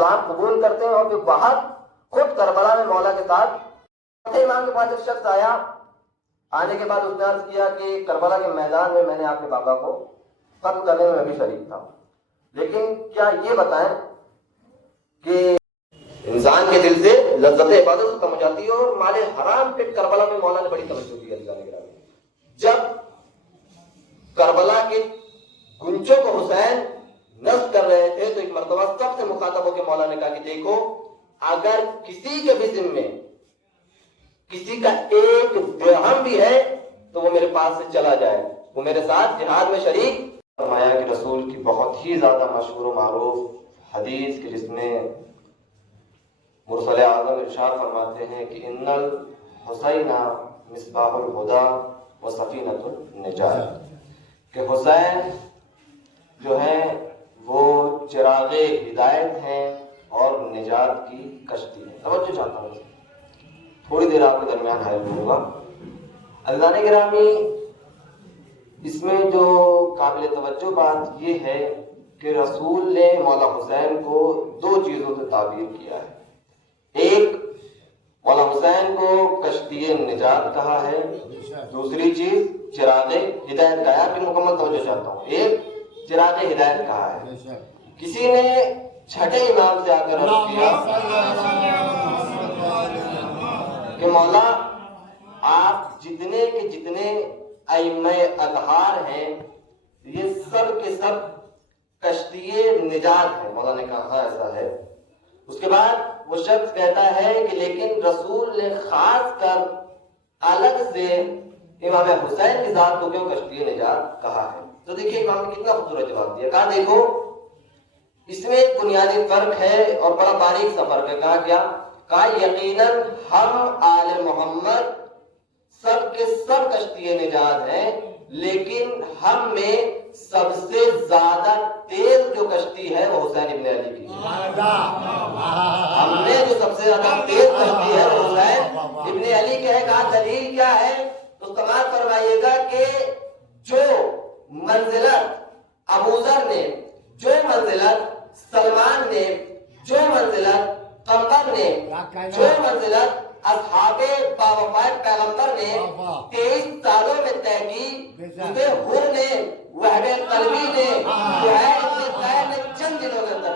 اسلام قبول کرتے ہیں اور پھر باہر خود کربلا میں مولا کے ساتھ امام کے پاس ایک شخص آیا. آنے کے بعد اس نے عرض کیا کہ کربلا کے میدان میں نے آپ کے بابا کو قتل کرنے میں بھی شریک تھا، لیکن کیا یہ بتائیں کہ انسان کے دل سے لذت عبادت ختم ہو جاتی ہے اور مال حرام پہ کربلا میں مولا نے بڑی توجہ دی ہے. جب کربلا کے گنچوں کو حسین نصب کر رہے تھے تو ایک مرتبہ سب سے مخاطب ہو کے مولا نے کہا کہ دیکھو، اگر کسی کے بھی ذمے کسی کا ایک درہم بھی ہے تو وہ میرے پاس سے چلا جائے، وہ میرے ساتھ جہاد میں شریک. فرمایا کہ رسول کی بہت ہی زیادہ مشہور و معروف حدیث کہ جس میں مرسل اعظم ارشاد فرماتے ہیں کہ ان الحسین مصباح الہدی و سفینۃ النجات، کہ حسین جو ہے وہ چراغ ہدایت ہیں اور نجات کی کشتی ہے. توجہ چاہتا ہوں، تھوڑی دیر آپ کے درمیان حائل ہوں گا. عزیزان گرامی، اس میں جو قابل توجہ بات یہ ہے کہ رسول نے مولا حسین کو دو چیزوں سے تعبیر کیا ہے. ایک، مولا حسین کو کشتی نجات کہا ہے، دوسری چیز چراغ ہدایت کہا ہے. آپ کی مکمل توجہ چاہتا ہوں. ایک چراغ ہدایت کہا ہے. کسی نے چھٹے امام سے آ کر عرض کیا کہ مولا آپ جتنے کے جتنے ائمہ اطہار ہیں یہ سب کے سب کشتی نجات ہے. مولا نے کہا ہاں ایسا ہے. اس کے بعد وہ شخص کہتا ہے کہ لیکن رسول نے خاص کر الگ سے امام حسین کی ذات کو کیوں کشتی نجات کہا ہے؟ تو دیکھیے امام نے کتنا خوبصورت جواب دیا. کہا دیکھو اس میں ایک بنیادی فرق ہے اور بڑا باریک سا فرق ہے. کہا کیا؟ کہا یقیناً ہم آل محمد سب کے سب کشتی نجات ہیں، لیکن ہم میں سب سے زیادہ تیز جو کشتی ہے وہ حسین ابن علی کی ہے. ہم نے جو سب سے زیادہ تیز کشتی ہے وہ حسین ابن علی کی ہے. کہا دلیل کیا ہے؟ تو سماعت فرمائیے گا کہ جو منزلت ابو ذر نے، جو منزلت سلمان نے، جو منزلت قمر نے، جو منزلت اصحاب باوفات پیغمبر نے 23 سالوں میں طے کی، اسے حر نے، وہب قلبی نے، جو ہے ابن طاہر نے چند دنوں میں اندر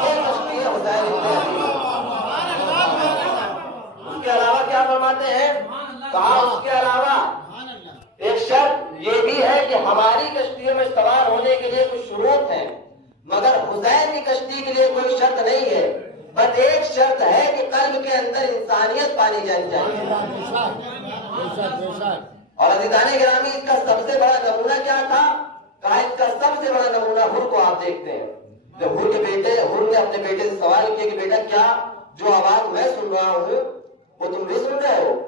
یہ کشتی ہے حسین ابن علی. اس کے علاوہ کیا فرماتے ہیں؟ کہا اس کے علاوہ ایک شرط یہ بھی ہے کہ ہماری کشتیوں میں سوار ہونے کے لیے کچھ شروط ہیں، مگر حسین کی کشتی کے لیے کوئی شرط نہیں ہے. بس ایک شرط ہے کہ قلب کے اندر انسانیت پانی جانی چاہیے. اور عزیزان گرامی اس کا سب سے بڑا نمونہ کیا تھا؟ کہا اس کا سب سے بڑا نمونہ حر کو آپ دیکھتے ہیں. جب حر نے اپنے بیٹے سے سوال کیا کہ بیٹا کیا جو آواز میں سن رہا ہوں وہ تم بھی سن رہے ہو؟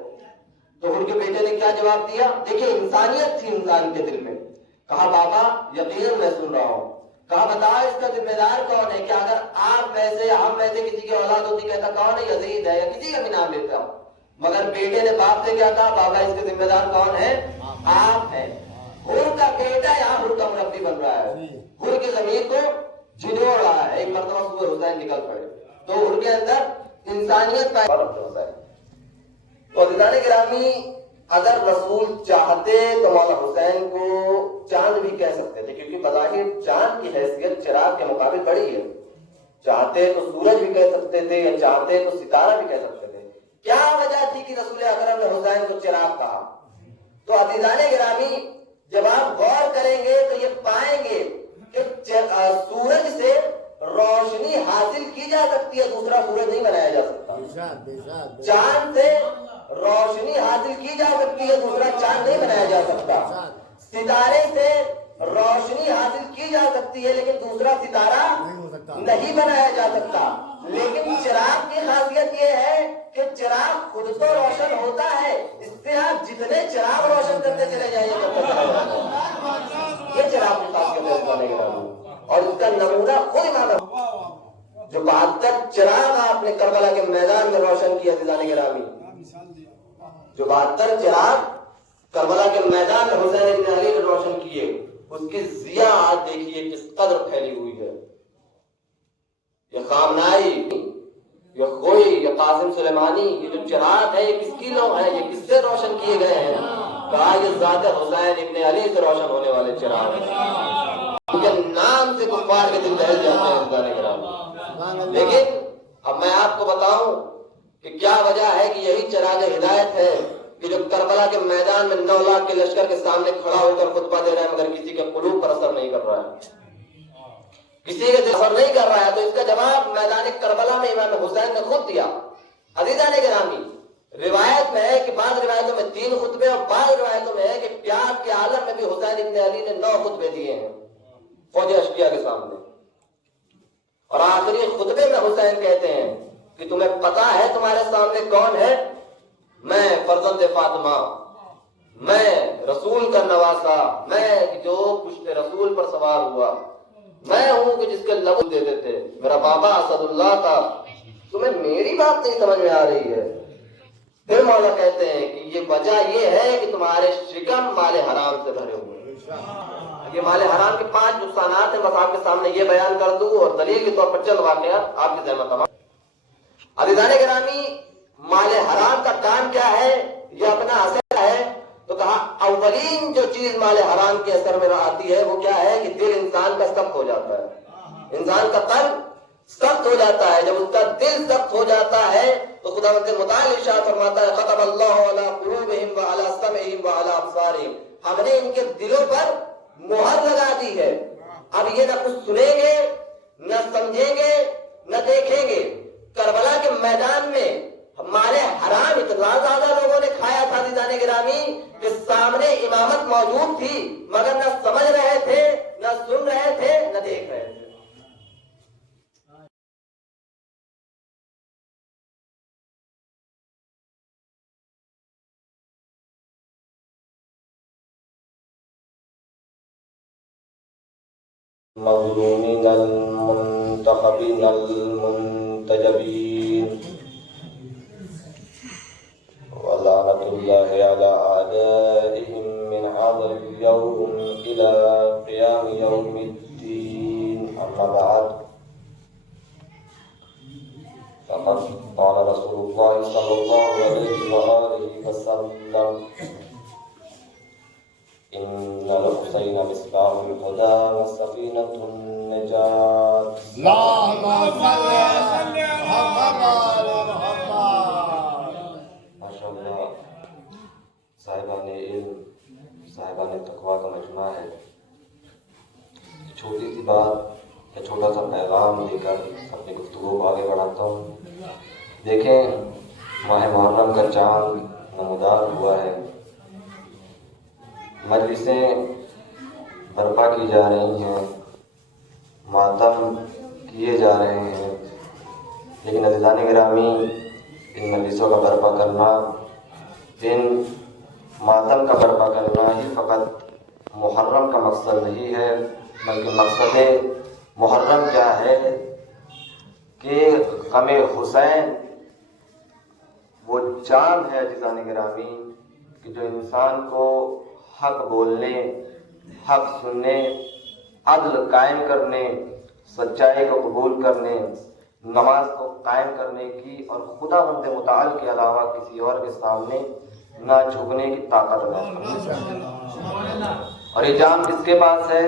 تو حر کے بیٹے نے کیا جواب دیا؟ دیکھیں انسانیت تھی انسان کے دل میں. کہا بابا یقیناً میں سن رہا ہوں. کہا بتاؤ اس کا ذمہ دار کون ہے؟ کہ اگر آپ میں سے ہم میں سے کسی کی اولاد ہوتی کہتا کون ہے؟ یزید ہے، یا کسی کا بھی نام لیتا ہوں. مگر بیٹے نے باپ سے کیا کہا؟ بابا اس کا ذمہ دار کون ہے؟ آپ ہیں. حر کا بیٹا یہاں حر کا مربی بن رہا ہے، حر کی زمین کو جھنجھوڑ رہا ہے. ایک مرتبہ صبح حسین نکل پڑے تو حر کے اندر انسانیت پیدا ہوتا ہے. تو عزیزان گرامی اگر رسول چاہتے تو مولا حسین کو چاند بھی کہہ سکتے تھے، کیونکہ بظاہر چاند کی حیثیت چراغ کے مقابل بڑی ہے. چاہتے تو سورج بھی کہہ سکتے تھے یا چاہتے تو ستارہ بھی کہہ سکتے تھے. کیا وجہ تھی کہ رسول اکرم نے حسین کو چراغ کہا؟ تو عزیزان گرامی جب آپ غور کریں گے تو یہ پائیں گے کہ سورج سے روشنی حاصل کی جا سکتی ہے، دوسرا سورج نہیں بنایا جا سکتا. چاند سے روشنی حاصل کی جا سکتی ہے، دوسرا چاند نہیں بنایا جا سکتا. ستارے سے روشنی حاصل کی جا سکتی ہے لیکن دوسرا ستارہ نہیں بنایا جا سکتا. لیکن چراغ کی خاصیت یہ ہے کہ چراغ خود تو روشن ہوتا ہے، اس سے آپ جتنے چراغ روشن کرتے چلے جائیں یہ چراغ کی خاصیت ہے. اور اس کا نمونہ خود امام جو 72 چراغ آپ نے کربلا کے میدان میں روشن کیا. عزیزان گرامی جو 72 چراغ کربلا کے میدان میں حسین ابن علی نے روشن کیے، اس کی ضیاء آج دیکھیے کس قدر پھیلی ہوئی ہے. یہ خامنائی، یہ خوئی، یہ قاسم سلیمانی، یہ جو چراغ ہے یہ کس کی لو ہے، یہ کس سے روشن کیے گئے ہیں؟ کہا یہ ذات حسین ابن علی سے روشن ہونے والے چراغ ہیں، ان کے نام سے کفار کے دل دہل جاتے ہیں عزیزان کرام۔ لیکن اب میں آپ کو بتاؤں کہ کیا وجہ ہے کہ یہی چراغ ہدایت ہے کہ جو کربلا کے میدان میں 9 لاکھ کے لشکر کے سامنے کھڑا ہو کر خطبہ دے رہا ہے مگر کسی کے قلوب پر اثر نہیں کر رہا ہے، کسی کے دل اثر نہیں کر رہا ہے؟ تو اس کا جواب میدان کربلا میں امام حسین نے خود دیا۔ عزیزان گرامی، روایت میں ہے کہ بعض روایتوں میں 3 خطبے اور بعض روایتوں میں ہے کہ پیاس کے عالم میں بھی حسین ابن علی نے 9 خطبے دیے ہیں فوج اشقیاء کے سامنے، اور آخری خطبے میں حسین کہتے ہیں کہ تمہیں پتا ہے تمہارے سامنے کون ہے؟ میں فرزند فاطمہ، میں رسول کا نواسا، میں جو پشت رسول پر سوار ہوا، میں ہوں کہ جس کے لب دیتے تھے، میرا بابا اسد اللہ تھا۔ تمہیں میری بات نہیں سمجھ میں آ رہی ہے؟ پھر مولا کہتے ہیں کہ یہ وجہ یہ ہے کہ تمہارے شکم مال حرام سے بھرے ہوئے ہیں۔ یہ مال حرام کے 5 نقصانات ہیں، بس آپ کے سامنے یہ بیان کر دوں اور دلیل کے طور پر چند واقعات آپ کی ذہن میں۔ عزیزان گرامی، مال حرام کا کام کیا ہے؟ یہ اپنا اثر ہے۔ تو کہا اولین جو چیز مال حرام کے اثر میں آتی ہے وہ کیا ہے کہ دل انسان کا سخت ہو جاتا ہے، انسان کا قلب سخت ہو جاتا ہے۔ جب اس کا دل سخت ہو جاتا ہے تو خداوند متعال ارشاد فرماتا ہے ختم اللہ علی قلوبہم وعلی سمعہم وعلی ابصارہم، ہم نے ان کے دلوں پر مہر لگا دی ہے، اب یہ نہ کچھ سنیں گے، نہ سمجھیں گے، نہ دیکھیں گے۔ کربلا کے میدان میں مال حرام اتنا زیادہ لوگوں نے کھایا تھا عزیزان گرامی کہ سامنے امامت موجود تھی مگر نہ سمجھ رہے تھے، نہ سن رہے تھے، نہ دیکھ رہے تھے۔ مظلومین المنتخبین المنتجبین ولعنت اللہ علی اعدائهم من هذا اليوم الى قیام یوم الدین، اما بعد فقد قال رسول اللہ صلی اللہ علیہ وآلہ وسلم ان الحسین مصباح الہدی وسفینۃ النجاة۔ اللهم صل على محمد۔ ماشاء اللہ، صاحبان علم، صاحبان تقویٰ کا مجمع ہے۔ چھوٹی سی بات یا چھوٹا سا پیغام دے کر اپنی گفتگو کو آگے بڑھاتا ہوں۔ دیکھیں، ماہ محرم کا چاند نمودار ہوا ہے، مجلسیں برپا کی جا رہی ہیں، ماتم کیے جا رہے ہیں، لیکن عزیزان گرامی، ان مجلسوں کا برپا کرنا، ان ماتم کا برپا کرنا ہی فقط محرم کا مقصد نہیں ہے، بلکہ مقصد محرم کیا ہے کہ غم حسین وہ جام ہے عزیزان گرامی کہ جو انسان کو حق بولنے، حق سننے، عدل قائم کرنے، سچائی کو قبول کرنے، نماز کو قائم کرنے کی اور خداوند متعال کے علاوہ کسی اور کے سامنے نہ جھکنے کی طاقت ہے۔ اور یہ جام کس کے پاس ہے؟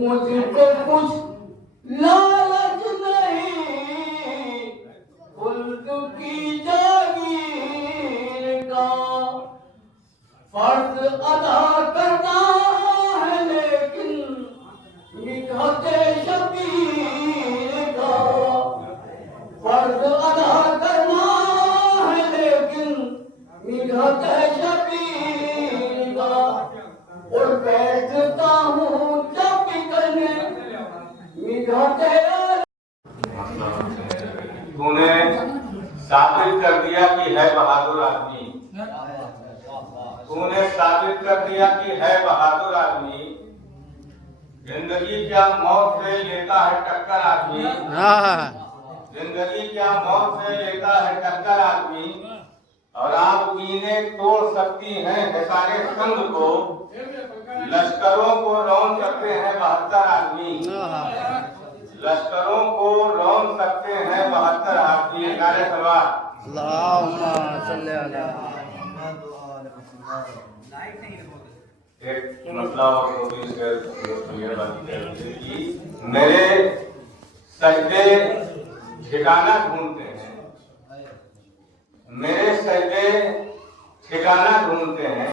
مجھ پہ کچھ لالچ نہیں، خلد کی جاگیر کا فرض ادا کرنا ہے، لیکن مدحت شبیر کا فرض ادا کرنا ہے، لیکن مدحت شبیر کا اور بیٹھتا ہوں تو نے ثابت کر دیا کہ ہے بہادر آدمی، تو نے ثابت کر دیا کہ ہے بہادر آدمی، زندگی کیا موت سے لیتا ہے ٹکر آدمی، زندگی کیا موت سے لیتا ہے ٹکر آدمی، اور آپ کینے توڑ سکتی ہیں حصار سنگ کو، لشکروں کو رون سکتے ہیں 72 آدمی، لشکروں کو رون سکتے ہیں 72 آدمی۔ نعرہ سلوات۔ اللہم صلی علی ایک مسئلہ اور تو بھی کہ میرے سجدے ٹھکانہ ڈھونڈتے ہیں، میرے سجدے ٹھکانہ ڈھونڈتے ہیں۔